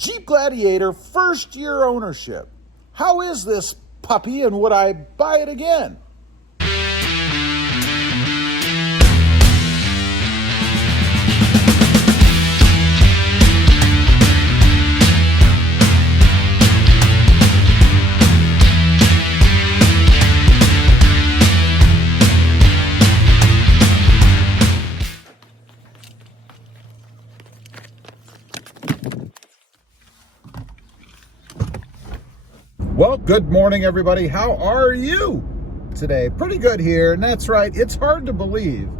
Jeep Gladiator, first year ownership. How is this puppy and would I buy it again? Well, good morning, everybody. How are you today? Pretty good here, and that's right. It's hard to believe.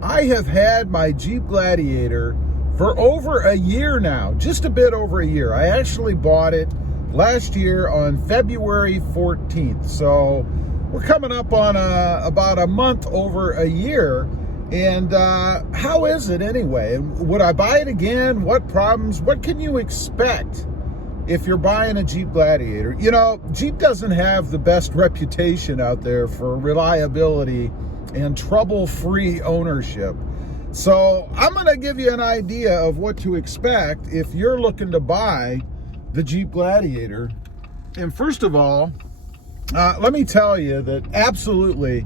I have had my Jeep Gladiator for over a year now, just a bit over a year. I actually bought it last year on February 14th, so we're coming up on about a month over a year. And how is it anyway? Would I buy it again? What problems? What can you expect if you're buying a Jeep Gladiator? You know, Jeep doesn't have the best reputation out there for reliability and trouble-free ownership. So I'm going to give you an idea of what to expect if you're looking to buy the Jeep Gladiator. And first of all, let me tell you that absolutely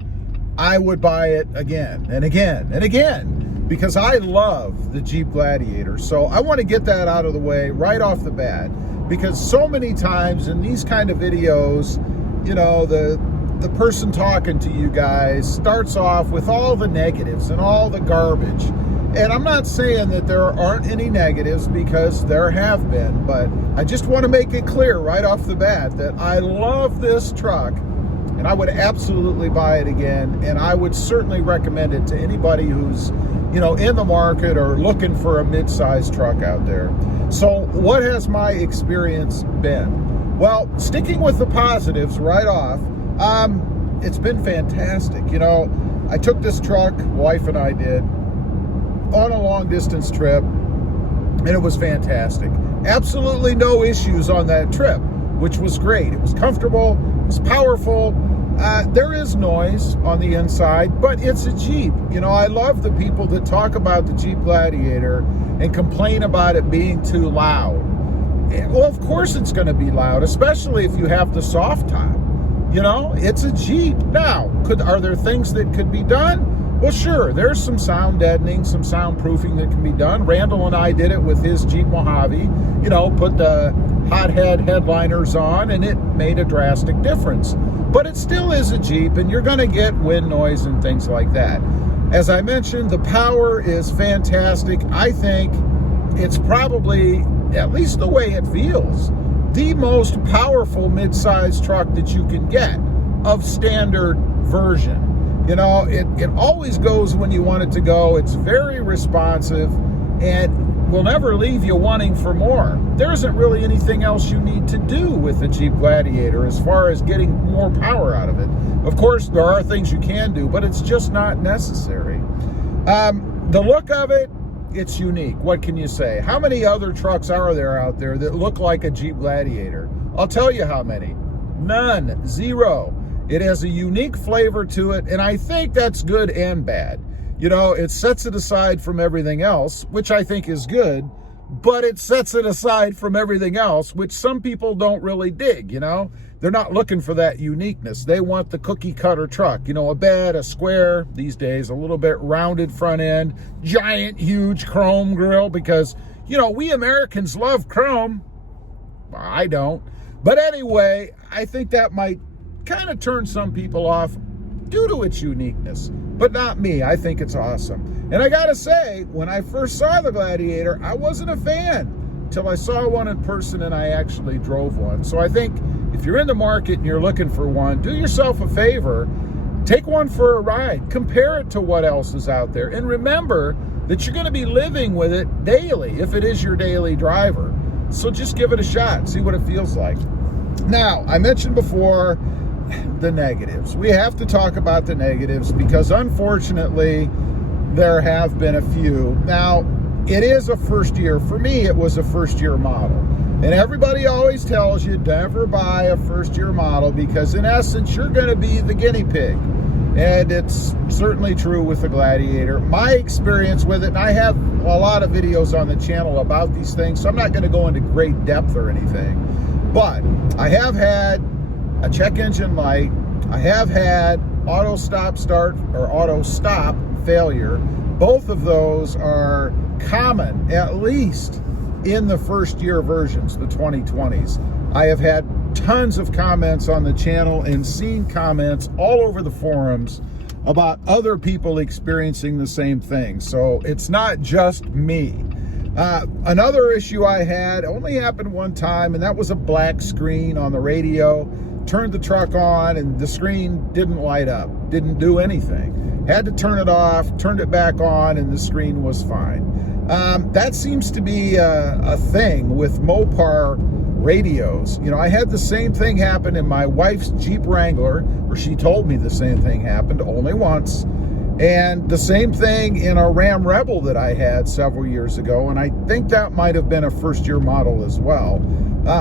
I would buy it again and again and again because I love the Jeep Gladiator. So I want to get that out of the way right off the bat, because so many times in these kind of videos, you know, the person talking to you guys starts off with all the negatives and all the garbage. And I'm not saying that there aren't any negatives, because there have been, but I just want to make it clear right off the bat that I love this truck and I would absolutely buy it again. And I would certainly recommend it to anybody who's, you know, in the market or looking for a mid-size truck out there. So what has my experience been? Well, sticking with the positives right off, it's been fantastic. You know, I took this truck, wife and I did, on a long distance trip, and it was fantastic. Absolutely no issues on that trip, which was great. It was comfortable, it was powerful. There is noise on the inside, but it's a Jeep. You know, I love the people that talk about the Jeep Gladiator and complain about it being too loud. Well, of course it's going to be loud, especially if you have the soft top. You know, it's a Jeep. Now, are there things that could be done? Well, sure, there's some sound deadening, some soundproofing that can be done. Randall and I did it with his Jeep Mojave. You know, put the hothead headliners on, and it made a drastic difference. But it still is a Jeep, and you're going to get wind noise and things like that. As I mentioned, the power is fantastic. I think it's probably, at least the way it feels, the most powerful mid-size truck that you can get of standard version. You know, it always goes when you want it to go. It's very responsive and will never leave you wanting for more. There isn't really anything else you need to do with the Jeep Gladiator as far as getting more power out of it. Of course, there are things you can do, but it's just not necessary. The look of it, it's unique. What can you say? How many other trucks are there out there that look like a Jeep Gladiator? I'll tell you how many. None. Zero. It has a unique flavor to it, and I think that's good and bad. You know, it sets it aside from everything else, which I think is good, but it sets it aside from everything else, which some people don't really dig, you know? They're not looking for that uniqueness. They want the cookie cutter truck, you know, a bed, a square, these days, a little bit rounded front end, giant, huge chrome grille, because, you know, we Americans love chrome. I don't. But anyway, I think that might kind of turn some people off due to its uniqueness, but not me. I think it's awesome. And I gotta say, when I first saw the Gladiator, I wasn't a fan until I saw one in person and I actually drove one. So I think if you're in the market and you're looking for one, do yourself a favor, take one for a ride, compare it to what else is out there, and remember that you're going to be living with it daily if it is your daily driver. So just give it a shot, see what it feels like. Now, I mentioned before the negatives. We have to talk about the negatives because unfortunately there have been a few. Now, it is a first year. For me, it was a first year model. And everybody always tells you never buy a first year model because in essence, you're going to be the guinea pig. And it's certainly true with the Gladiator. My experience with it, and I have a lot of videos on the channel about these things, so I'm not going to go into great depth or anything. But I have had a check engine light. I have had auto stop start or auto stop failure. Both of those are common, at least in the first year versions, the 2020s. I have had tons of comments on the channel and seen comments all over the forums about other people experiencing the same thing. So it's not just me. Another issue I had only happened one time, and that was a black screen on the radio. Turned the truck on and the screen didn't light up, didn't do anything. Had to turn it off, turned it back on, and the screen was fine. That seems to be a thing with Mopar radios. You know, I had the same thing happen in my wife's Jeep Wrangler, or she told me the same thing happened only once, and the same thing in a Ram Rebel that I had several years ago, and I think that might have been a first-year model as well.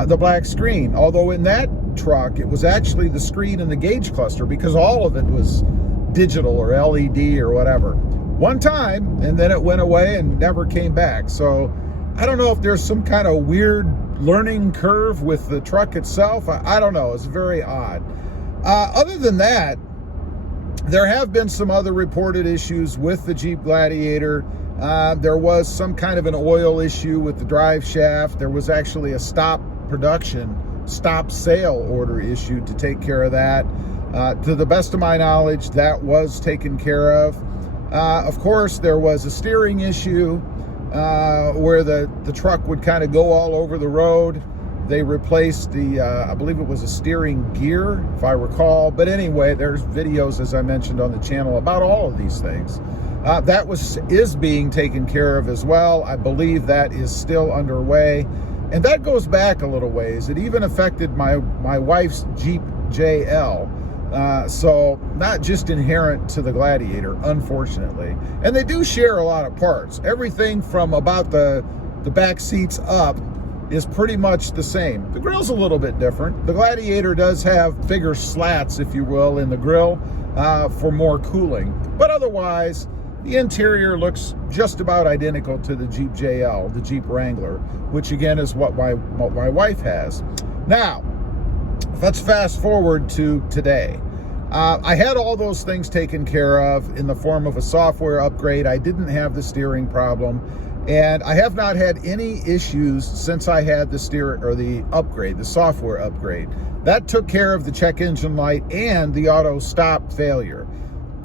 The black screen, although in that truck it was actually the screen and the gauge cluster, because all of it was digital or LED or whatever. One time, and then it went away and never came back. So I don't know if there's some kind of weird learning curve with the truck itself. I don't know. It's very odd. Other than that, there have been some other reported issues with the Jeep Gladiator. There was some kind of an oil issue with the drive shaft. There was actually a stop sale order issued to take care of that. To the best of my knowledge, that was taken care of. Of course, there was a steering issue where the truck would kind of go all over the road. They replaced the, I believe it was a steering gear, if I recall. But anyway, there's videos, as I mentioned, on the channel about all of these things. That is being taken care of as well. I believe that is still underway. And that goes back a little ways. It even affected my wife's Jeep JL. So not just inherent to the Gladiator, unfortunately. And they do share a lot of parts. Everything from about the back seats up is pretty much the same. The grill's a little bit different. The Gladiator does have bigger slats, if you will, in the grill for more cooling. But otherwise, the interior looks just about identical to the Jeep JL, the Jeep Wrangler, which again is what my wife has. Now, let's fast forward to today. I had all those things taken care of in the form of a software upgrade. I didn't have the steering problem, and I have not had any issues since I had the software upgrade. That took care of the check engine light and the auto stop failure.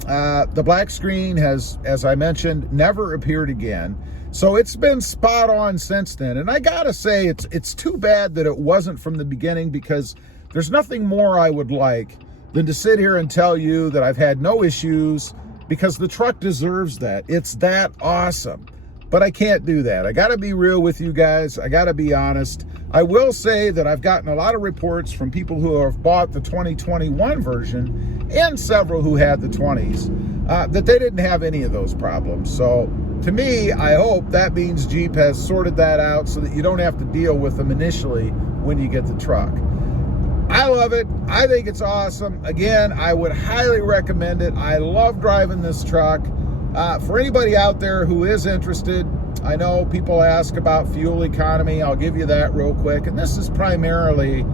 The black screen has, as I mentioned, never appeared again. So it's been spot on since then. And I gotta say, it's too bad that it wasn't from the beginning, because there's nothing more I would like than to sit here and tell you that I've had no issues, because the truck deserves that. It's that awesome. But I can't do that. I gotta be real with you guys. I gotta be honest. I will say that I've gotten a lot of reports from people who have bought the 2021 version and several who had the 20s that they didn't have any of those problems. So to me, I hope that means Jeep has sorted that out so that you don't have to deal with them initially when you get the truck. I love it. I think it's awesome. Again, I would highly recommend it. I love driving this truck. For anybody out there who is interested, I know people ask about fuel economy. I'll give you that real quick. And this is primarily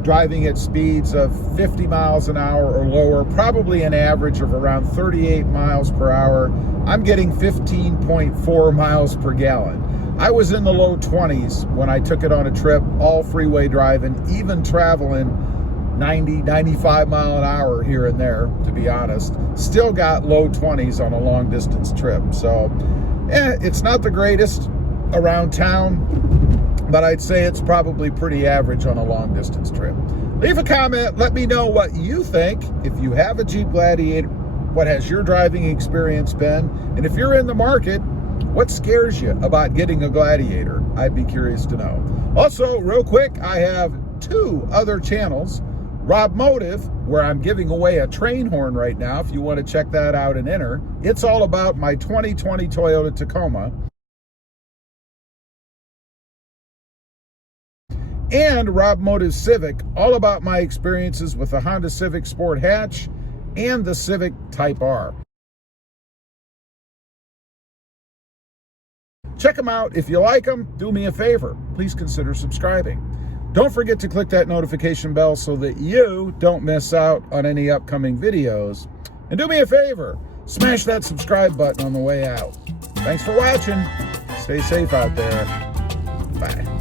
driving at speeds of 50 miles an hour or lower, probably an average of around 38 miles per hour. I'm getting 15.4 miles per gallon. I was in the low 20s when I took it on a trip, all freeway driving, even traveling 90, 95 mile an hour here and there, to be honest. Still got low 20s on a long distance trip. So it's not the greatest around town, but I'd say it's probably pretty average on a long distance trip. Leave a comment, let me know what you think. If you have a Jeep Gladiator, what has your driving experience been? And if you're in the market, what scares you about getting a Gladiator? I'd be curious to know. Also, real quick, I have 2 other channels. Rob Motive, where I'm giving away a train horn right now, if you want to check that out and enter. It's all about my 2020 Toyota Tacoma. And Rob Motive Civic, all about my experiences with the Honda Civic Sport Hatch and the Civic Type R. Check them out. If you like them, do me a favor. Please consider subscribing. Don't forget to click that notification bell so that you don't miss out on any upcoming videos. And do me a favor, smash that subscribe button on the way out. Thanks for watching. Stay safe out there. Bye.